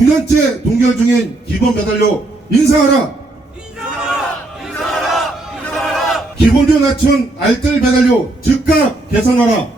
9년째 동결 중인 기본 배달료 인상하라! 기본료 낮춘 알뜰 배달료 즉각 개선하라!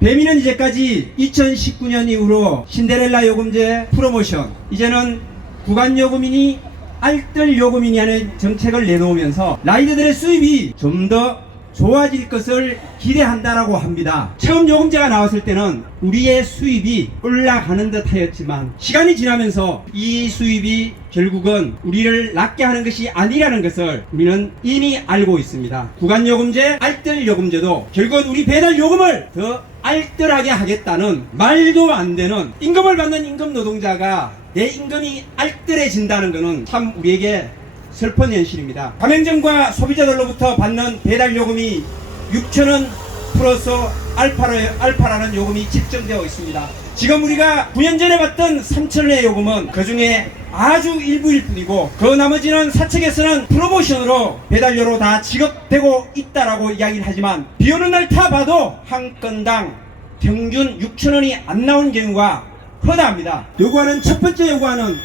배민은 이제까지 2019년 이후로 신데렐라 요금제 프로모션, 이제는 구간요금이니 알뜰요금이니 하는 정책을 내놓으면서 라이더들의 수입이 좀 더 좋아질 것을 기대한다라고 합니다. 처음 요금제가 나왔을 때는 우리의 수입이 올라가는 듯 하였지만 시간이 지나면서 이 수입이 결국은 우리를 낮게 하는 것이 아니라는 것을 우리는 이미 알고 있습니다. 구간요금제, 알뜰요금제도 결국은 우리 배달요금을 더 알뜰하게 하겠다는 말도 안 되는, 임금을 받는 임금 노동자가 내 임금이 알뜰해진다는 것은 참 우리에게 슬픈 현실입니다. 가맹점과 소비자들로부터 받는 배달요금이 6,000원 플러스 알파라는 요금이 책정되어 있습니다. 지금 우리가 9년 전에 받던 3,000원의 요금은 그 중에 아주 일부일 뿐이고, 그 나머지는 사측에서는 프로모션으로 배달료로 다 지급되고 있다라고 이야기를 하지만 비 오는 날 타봐도 한 건당 평균 6,000원이 안 나온 경우가 허다합니다. 요구하는 첫 번째 요구하는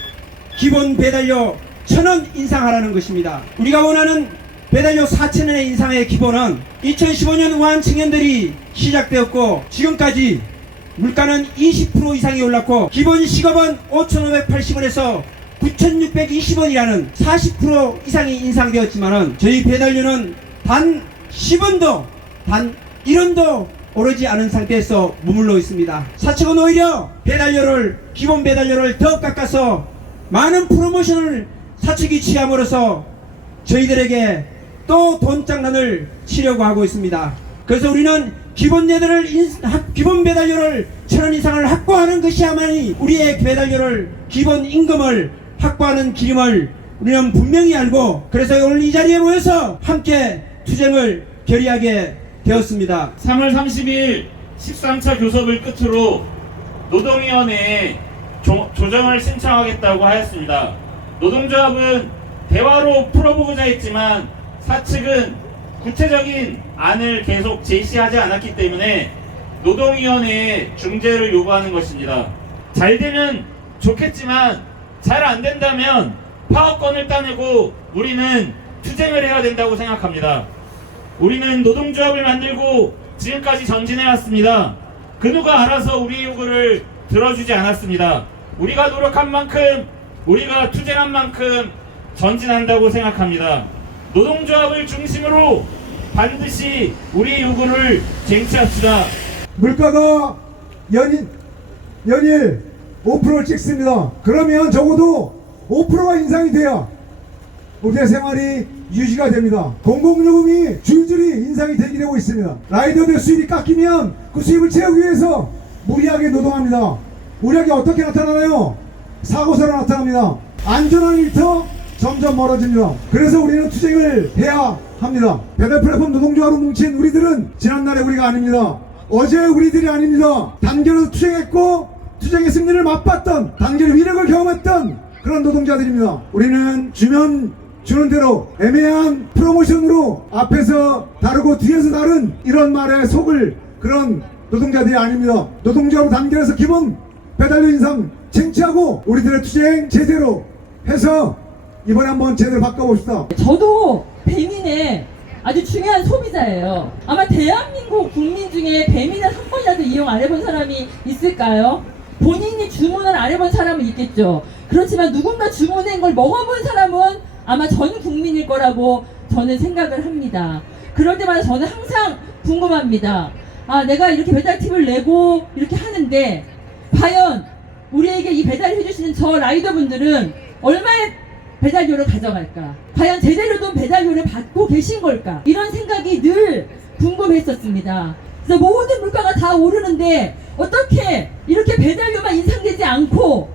기본 배달료 1,000원 인상하라는 것입니다. 우리가 원하는 배달료 4,000원의 인상의 기본은 2015년 우한 청년들이 시작되었고 지금까지 물가는 20% 이상이 올랐고 기본 시급은 5,580원에서 9,620원이라는 40% 이상이 인상되었지만은 저희 배달료는 단 10원도 단 1원도 오르지 않은 상태에서 머물러 있습니다. 사측은 오히려 기본 배달료를 더 깎아서 많은 프로모션을 사측이 취함으로써 저희들에게 또 돈장난을 치려고 하고 있습니다. 그래서 우리는 기본 배달료를 1,000원 이상을 확보하는 것이야만이 우리의 기본 임금을 확보하는 길임을 우리는 분명히 알고, 그래서 오늘 이 자리에 모여서 함께 투쟁을 결의하게 되었습니다. 3월 30일 13차 교섭을 끝으로 노동위원회에 조정을 신청하겠다고 하였습니다. 노동조합은 대화로 풀어보고자 했지만 사측은 구체적인 안을 계속 제시하지 않았기 때문에 노동위원회에 중재를 요구하는 것입니다. 잘 되면 좋겠지만 잘 안 된다면 파업권을 따내고 우리는 투쟁을 해야 된다고 생각합니다. 우리는 노동조합을 만들고 지금까지 전진해왔습니다. 그 누가 알아서 우리의 요구를 들어주지 않았습니다. 우리가 노력한 만큼, 우리가 투쟁한 만큼 전진한다고 생각합니다. 노동조합을 중심으로 반드시 우리의 요구를 쟁취합시다. 물가가 연일 5%를 찍습니다. 그러면 적어도 5%가 인상이 돼야 우리의 생활이 유지가 됩니다. 공공요금이 줄줄이 인상이 되고 있습니다. 라이더들 수입이 깎이면 그 수입을 채우기 위해서 무리하게 노동합니다. 무리하게 어떻게 나타나나요? 사고사로 나타납니다. 안전한 일터 점점 멀어집니다. 그래서 우리는 투쟁을 해야 합니다. 배달 플랫폼 노동조합으로 뭉친 우리들은 지난날의 우리가 아닙니다. 어제 우리들이 아닙니다. 단결해서 투쟁했고 투쟁의 승리를 맛봤던, 단결의 위력을 경험했던 그런 노동자들입니다. 우리는 주는 대로 애매한 프로모션으로 앞에서 다르고 뒤에서 다른 이런 말에 속을 그런 노동자들이 아닙니다. 노동조합으로 단결해서 기본 배달료 인상 쟁취하고 우리들의 투쟁 제대로 해서 이번에 한번 제대로 바꿔봅시다. 저도 배민의 아주 중요한 소비자예요. 아마 대한민국 국민 중에 배민을 한 번이라도 이용 안 해본 사람이 있을까요? 본인이 주문을 안 해본 사람은 있겠죠. 그렇지만 누군가 주문한 걸 먹어본 사람은 아마 전 국민일 거라고 저는 생각을 합니다. 그럴 때마다 저는 항상 궁금합니다. 아, 내가 이렇게 배달 팁을 내고 이렇게 하는데 과연 우리에게 이 배달을 해주시는 저 라이더분들은 얼마의 배달료를 가져갈까? 과연 제대로 된 배달료를 받고 계신 걸까? 이런 생각이 늘 궁금했었습니다. 그래서 모든 물가가 다 오르는데 어떻게 이렇게 배달료만 인상되지 않고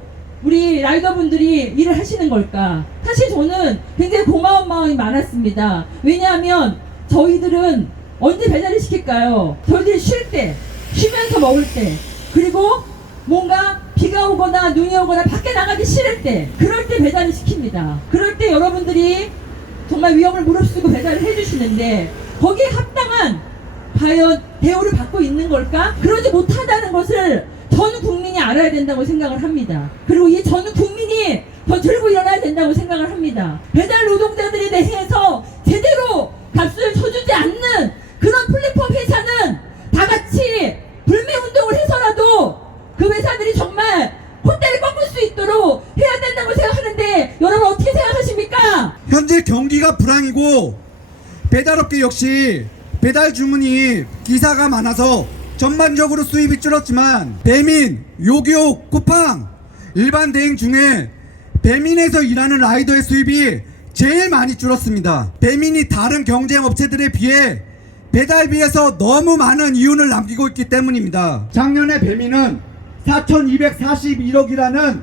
우리 라이더분들이 일을 하시는 걸까? 사실 저는 굉장히 고마운 마음이 많았습니다. 왜냐하면 저희들은 언제 배달을 시킬까요? 저희들이 쉴 때, 쉬면서 먹을 때, 그리고 뭔가 비가 오거나 눈이 오거나 밖에 나가기 싫을 때, 그럴 때 배달을 시킵니다. 그럴 때 여러분들이 정말 위험을 무릅쓰고 배달을 해주시는데 거기에 합당한 과연 대우를 받고 있는 걸까? 그러지 못하다는 것을 전 국민이 알아야 된다고 생각을 합니다. 그리고 이 전 국민이 더 들고 일어나야 된다고 생각을 합니다. 배달 노동자들에 대해서 제대로 값을 쳐주지 않는 그런 플랫폼 회사는 다 같이 불매운동을 해서라도 그 회사들이 정말 콧대를 꺾을 수 있도록 해야 된다고 생각하는데 여러분 어떻게 생각하십니까? 현재 경기가 불황이고 배달업계 역시 배달 주문이 기사가 많아서 전반적으로 수입이 줄었지만 배민, 요기요, 쿠팡 일반 대행 중에 배민에서 일하는 라이더의 수입이 제일 많이 줄었습니다. 배민이 다른 경쟁 업체들에 비해 배달비에서 너무 많은 이윤을 남기고 있기 때문입니다. 작년에 배민은 4,241억이라는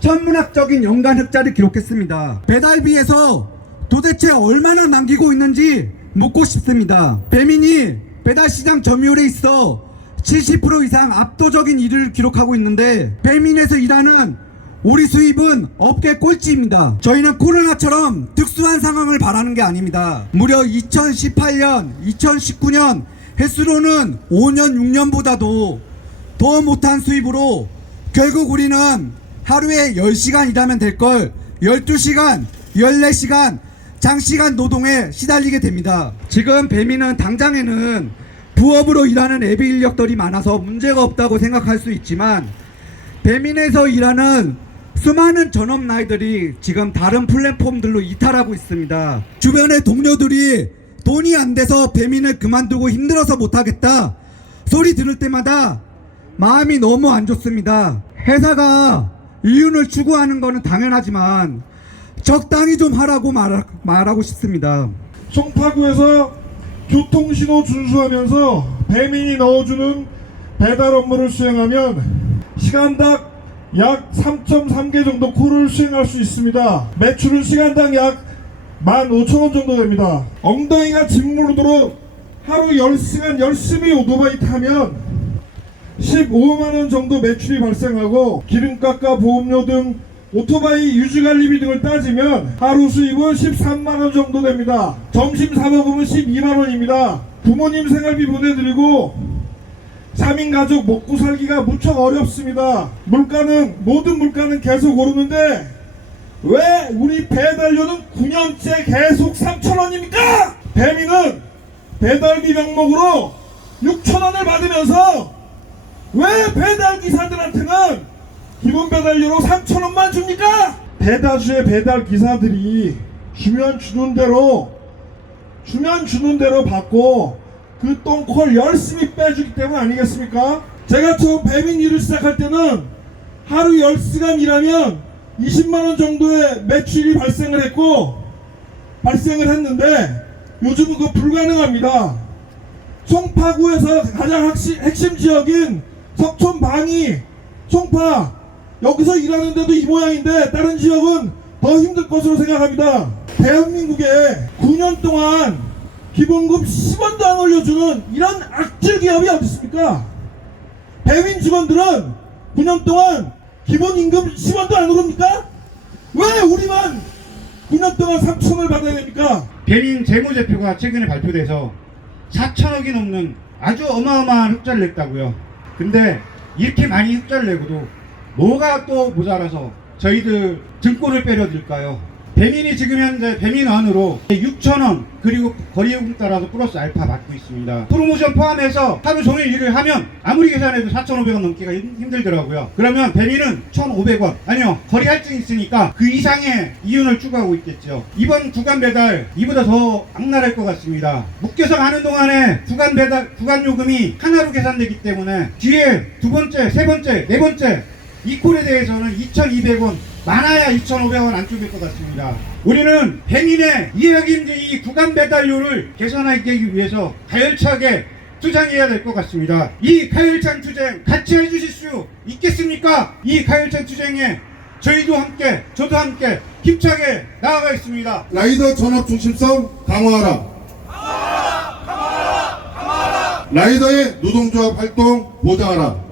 천문학적인 연간 흑자를 기록했습니다. 배달비에서 도대체 얼마나 남기고 있는지 묻고 싶습니다. 배민이 배달시장 점유율에 있어 70% 이상 압도적인 1위를 기록하고 있는데 배민에서 일하는 우리 수입은 업계 꼴찌입니다. 저희는 코로나처럼 특수한 상황을 바라는 게 아닙니다. 무려 2018년, 2019년 횟수로는 5년, 6년보다도 더 못한 수입으로 결국 우리는 하루에 10시간 일하면 될 걸 12시간, 14시간 장시간 노동에 시달리게 됩니다. 지금 배민은 당장에는 부업으로 일하는 애비 인력들이 많아서 문제가 없다고 생각할 수 있지만 배민에서 일하는 수많은 전업 라이더들이 지금 다른 플랫폼들로 이탈하고 있습니다. 주변의 동료들이 돈이 안 돼서 배민을 그만두고 힘들어서 못하겠다 소리 들을 때마다 마음이 너무 안 좋습니다. 회사가 이윤을 추구하는 것은 당연하지만 적당히 좀 하라고 말하고 싶습니다. 송파구에서 교통신호 준수하면서 배민이 넣어주는 배달 업무를 수행하면 시간당 약 3.3개 정도 콜을 수행할 수 있습니다. 매출은 시간당 약 15,000원 정도 됩니다. 엉덩이가 짓무르도록 하루 10시간 열심히 오토바이 타면 15만원 정도 매출이 발생하고 기름값과 보험료 등 오토바이 유지관리비 등을 따지면 하루 수입은 13만원 정도 됩니다. 점심 사먹으면 12만원입니다. 부모님 생활비 보내드리고 3인 가족 먹고 살기가 무척 어렵습니다. 모든 물가는 계속 오르는데 왜 우리 배달료는 9년째 계속 3,000원입니까? 배민은 배달비 명목으로 6,000원을 받으면서 왜 배달기사들한테는 기본 배달료로 3,000원만 줍니까? 배달주의 배달기사들이 주면 주는 대로 받고 그 똥콜 열심히 빼주기 때문 아니겠습니까? 제가 처음 배민 일을 시작할 때는 하루 10시간 일하면 20만원 정도의 매출이 발생을 했는데 요즘은 그거 불가능합니다. 송파구에서 가장 핵심 지역인 석촌, 방이, 송파 여기서 일하는데도 이 모양인데 다른 지역은 더 힘들 것으로 생각합니다. 대한민국에 9년 동안 기본급 10원도 안 올려주는 이런 악질 기업이 어디 있습니까? 배민 직원들은 9년 동안 기본임금 10원도 안 오릅니까? 왜 우리만 9년 동안 3,000원을 받아야 됩니까? 배민 재무제표가 최근에 발표돼서 4천억이 넘는 아주 어마어마한 흑자를 냈다고요. 근데 이렇게 많이 흑자를 내고도 뭐가 또 모자라서 저희들 등골을 빼려들까요? 배민이 지금 현재 배민원으로 6,000원 그리고 거리요금 따라서 플러스 알파 받고 있습니다. 프로모션 포함해서 하루 종일 일을 하면 아무리 계산해도 4,500원 넘기가 힘들더라고요. 그러면 배민은 1,500원 아니요 거리 할증이 있으니까 그 이상의 이윤을 추구하고 있겠죠. 이번 구간 배달 이보다 더 악랄할 것 같습니다. 묶여서 가는 동안에 구간 요금이 하나로 계산되기 때문에 뒤에 두 번째, 세 번째, 네 번째 이 콜에 대해서는 2,200원 많아야 2,500원 안쪽일 것 같습니다. 우리는 배민의 이해하기 힘든 이 구간 배달료를 개선하기 위해서 가열차게 투쟁해야 될 것 같습니다. 이 가열찬 투쟁 같이 해주실 수 있겠습니까? 이 가열찬 투쟁에 저희도 함께 저도 함께 힘차게 나아가겠습니다. 라이더 전업 중심성 강화하라. 라이더의 노동조합 활동 보장하라.